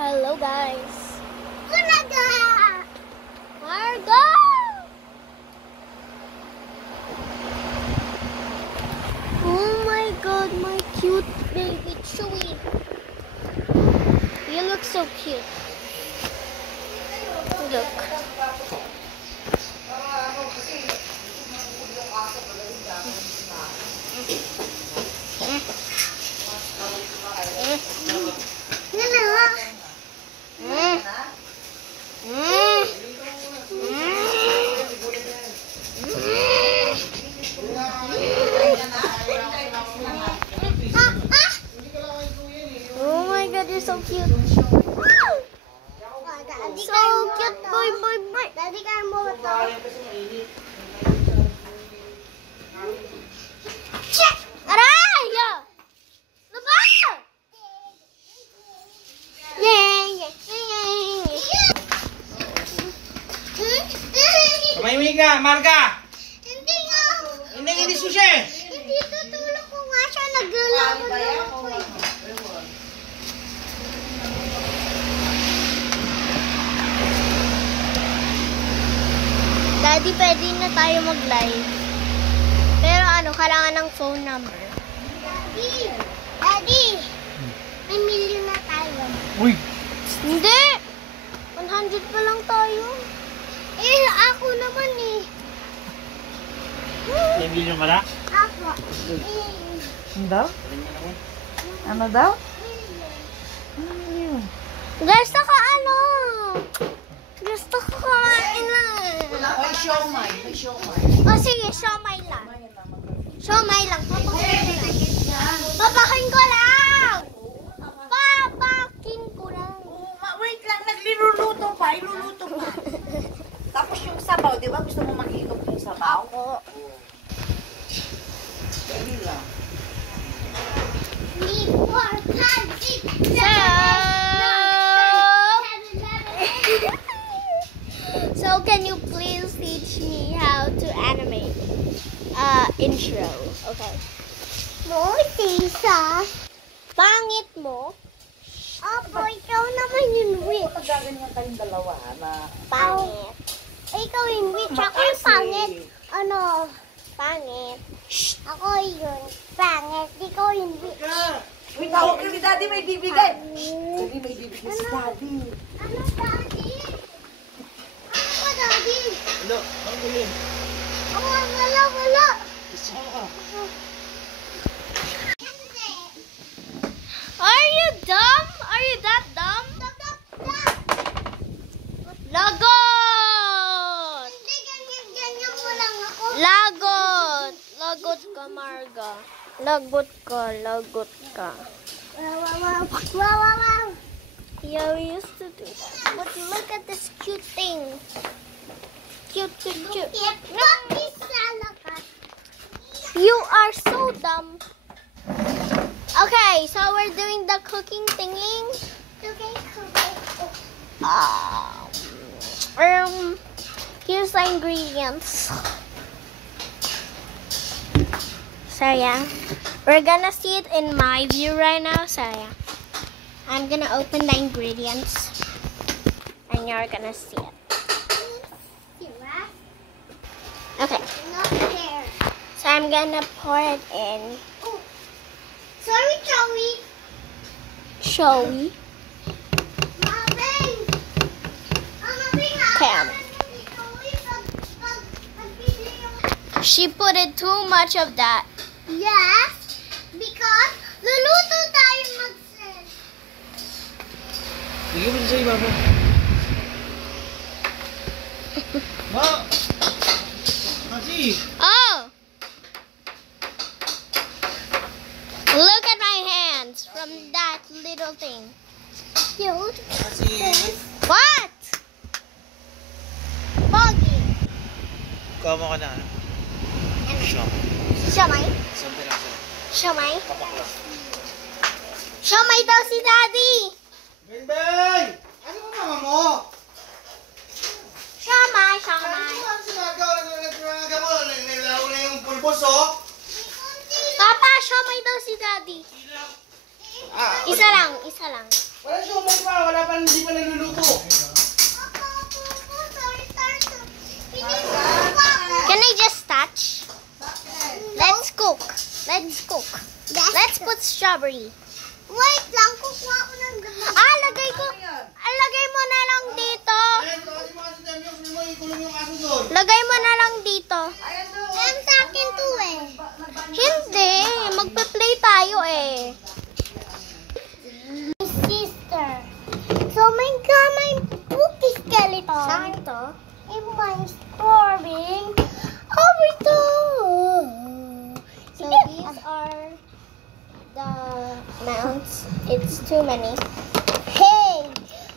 Hello guys. Marga! Marga! Oh my god, my cute baby Chewy. You look so cute. Look. Oh my god, you're so cute. So cute, boy. Daddy, kaya mo ba ito? Check! Aray! Laba! Tumahimik ka, Marga! Hindi nga. Hindi susi! Hindi tutulog ko nga siya. Naglalaban lang ako eh. Daddy, pwede na tayo mag-live. Pero kailangan ng phone number. Daddy! May million na tayo. Uy! Hindi! 100 pa lang tayo. Eh, ako naman eh. May milyon ka na? Ako. Ano daw? Ano daw? Gusto ko Gusto ko kumain lang. May siomay. May siomay. O sige, siomay lang. Siomay lang. Papakin ko lang. Papakin ko lang. Wait lang, nagliluluto pa. Iluluto pa. Tapos yung sabaw, di ba? Gusto mo mag-inom yung sabaw? Ako. Hindi lang. So can you please teach me how to animate intro? Okay. Mo, Tisa. Pangit mo. Opo, ikaw naman yung witch. Kapag gaganyan kayong dalawa na... Pangit. Ikaw yung witch. Ako yung pangit. Pangit. Ako yun. Pangit. Ikaw yung witch. Wait, tawag ka ni Daddy, may bibigay. Daddy, may bibigay si Daddy. Ano, Daddy? Ano ba, Daddy? Ano? Ang galing. Wala. Are you dumb? Are you that dumb? Lagot! Hindi, ganyan mo lang ako. Lagot ka, Marga. Lagot ka. Wow. Yeah, we used to do that. But look at this cute thing. Cute. You are so dumb. Okay, so we're doing the cooking thingy. Here's the ingredients. So yeah, we're gonna see it in my view right now. So yeah, I'm gonna open the ingredients, and you're gonna see it. Okay. So I'm gonna pour it in. Oh, sorry, Joey. Cam. She put in too much of that. Yes, because luluto tayo mag-send. Bigyan mo siya sa'yo, Mama. Ma! Kasi! Oh! Look at my hands from that little thing. Cute. Kasi! What? Boggy. Kama ka na. Siomay? Something lang sa'yo. Siomay? Papakla. Siomay daw si Daddy. Bengbeng! Ano ba mama mo? Siomay. Ano ba sinagawa mo? Nilaw na yung pulbos, oh! Papa, siomay daw si Daddy. Isa lang. Wala siomay pa. Wala pa, hindi pa naluluto. Can I just touch? Let's cook. Let's cook. Let's put strawberry. Wait lang, kukuha ko ng gamot. Lagay mo na lang dito. Lagay mo na lang dito. Yan sa akin to eh. Hindi, magpa-play tayo eh. My sister. So my God, my cookie skeleton. Sa akin to? In my story. Over to. So these are the mounts. It's too many. Hey,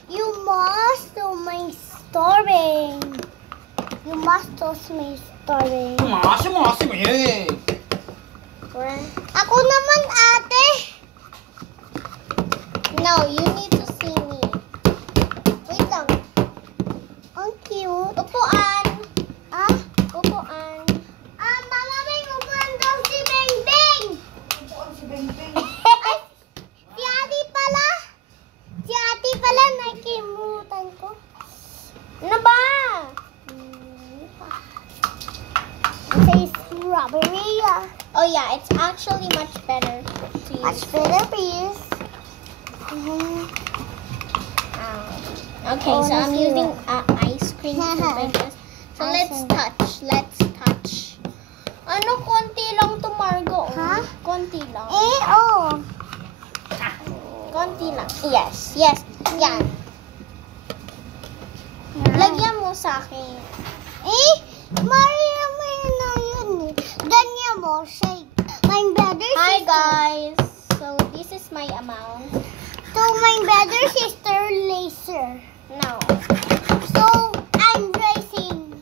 you must do my story. You must do my story. Maasim eh. Ako naman, ate. No, you need to see me. Wait lang. Ang cute. Upuan. Ah? Upuan. Mama, may upuan daw si Beng Beng. Si Beng-Beng. Ay, si ate pala. Si ate pala, nakimutan ko. Ano ba? It says strawberry. Oh yeah, it's actually much better to use. Much better, please. Okay, so I'm using ice cream to make this. So let's touch. Ano, konti lang to, Margo. Ha? Konti lang. Konti lang. Yes. Yan. Lagyan mo sa akin. Maria, may na yun eh. Ganyan mo, shake. My brother sister. Hi, guys. So, this is my amount. So, my brother sister laser. No. So, I'm racing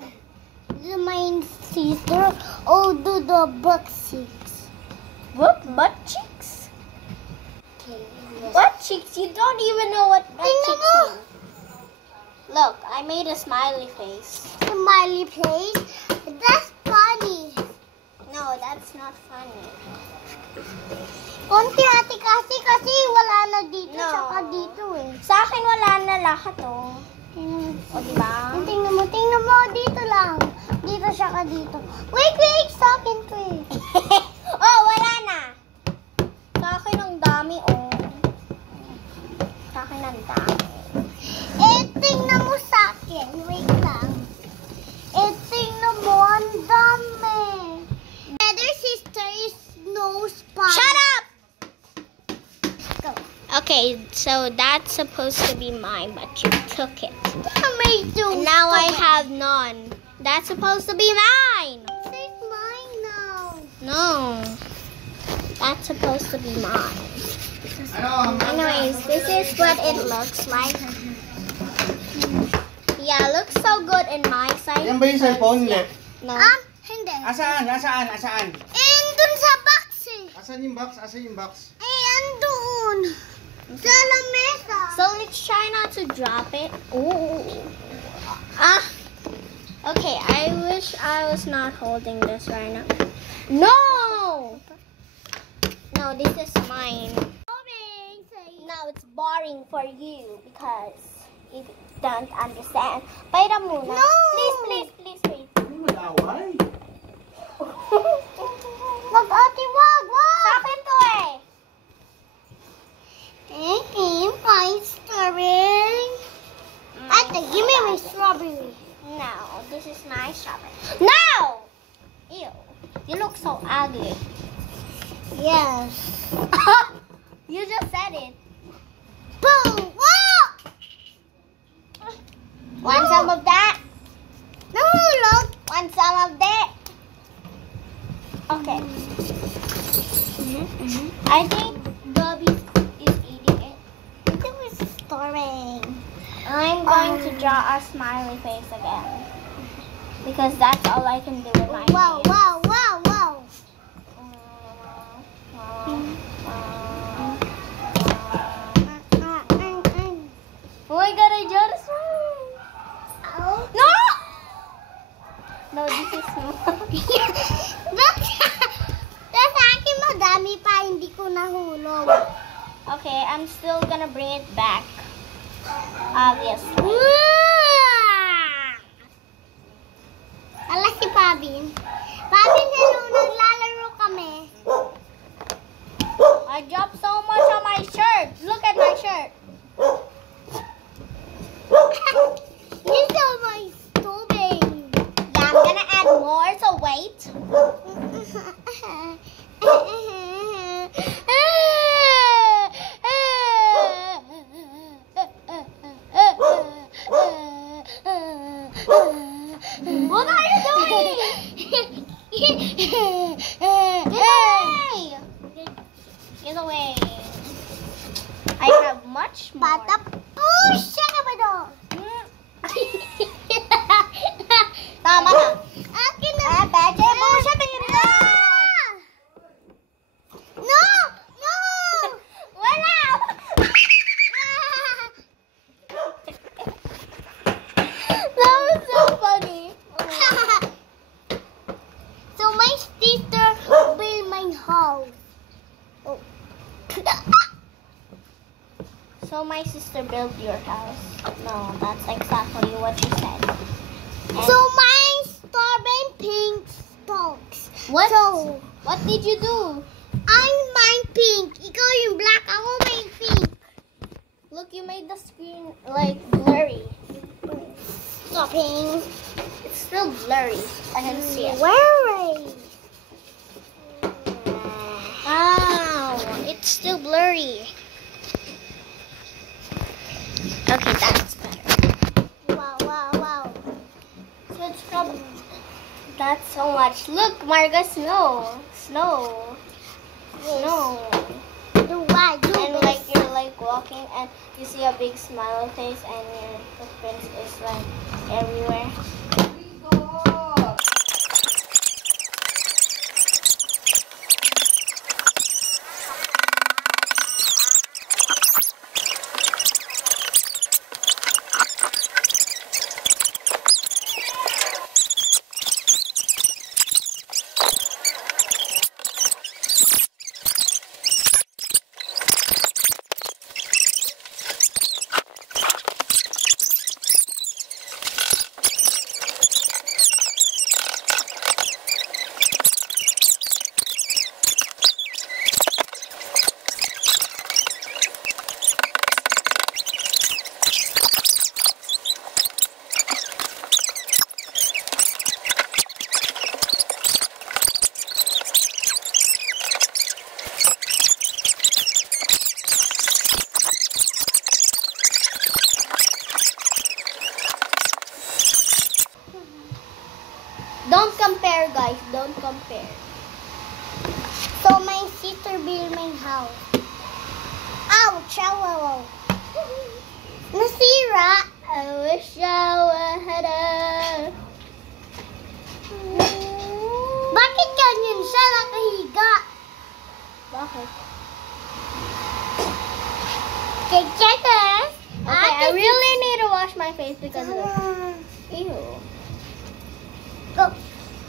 my sister. Oh, do the butt cheeks. What? Butt cheeks? Okay. Butt cheeks? You don't even know what butt cheeks mean. Look, I made a smiley face. Smiley face? That's funny. No, that's not funny. Konti ate kasi wala na dito saka dito eh. Sa akin wala na lahat oh. O diba? Tingnan mo dito lang. Dito saka dito. Wait, sa akin to eh. Oh, wala na. Sa akin ang dami oh. Sa akin ang dami. Tingnan mo sa akin. Wait lang. Tingnan mo, ang dami. Brother, sister is no spot. Shut up! Go. Okay, so that's supposed to be mine, but you took it. And now I have none. That's supposed to be mine. It's mine now. No. That's supposed to be mine. Anyways, this is what it looks like. Yeah, it looks so good in my side. Yan ba yung cellphone, Lep? No. Hindi. Asaan? Dun sa box eh. Asan yung box? Andun. Sa lamesa. So let's try not to drop it. Ooh. Okay, I wish I was not holding this right now. No! No, this is mine. Now it's boring for you because you don't understand. Paira muna. No! Please, wait. Malaway. Mag-ati, wag! Sa akin to eh. My strawberry. Ate, give me my strawberry. No, this is my strawberry. No! Ew. You look so ugly. Yes. You just said it. Boom! Whoa! Want some of that? No, look. Want some of that? Okay. I think Bobby is eating it. It was storing. I'm going to draw a smiley face again. Because that's all I can do with my face. Wow. Oh my God, I just No! No, this is small. That's akin madami pa, hindi ko nahulog. Okay, I'm still gonna bring bring it back. Obviously. Ala si Pabin. Pabin, hello. Naglalaro kami. I dropped so much on my shirt. Look at my shirt. You so much stupid. Yeah, I'm gonna add more, so wait. What are you doing? Get away. I have much more. Bata pusha ka ba doon? Tama na. Akin na. Bata pusha ba yun? No! No! Wala! That was so funny. So my sister built my house. Oh. So my sister built your house. No, that's exactly what you said. And so mine strawberry pink stalks. What? So, what did you do? I'm mine pink. Ikaw yung black. Ako may pink. Look, you made the screen like blurry. Stopping. It's still blurry. I can see it. Blurry. Wow, it's still blurry. Okay, that's better. Wow, wow, wow. So it's from... That's so much. Look, Marga, snow. Snow. Snow. Do what? And like you're like walking and you see a big smile face and your footprints is like everywhere. Don't compare, guys. Don't compare. So my sister built my house. Ouch! Ow! Nasira. I wish I had a... Bakit ganyan siya nakahiga? Bakit? Okay, check it. Okay, I really need to wash my face because of it. Ew. Go.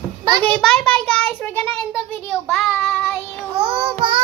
Okay, bye-bye, guys. We're gonna end the video. Bye. Oh, bye.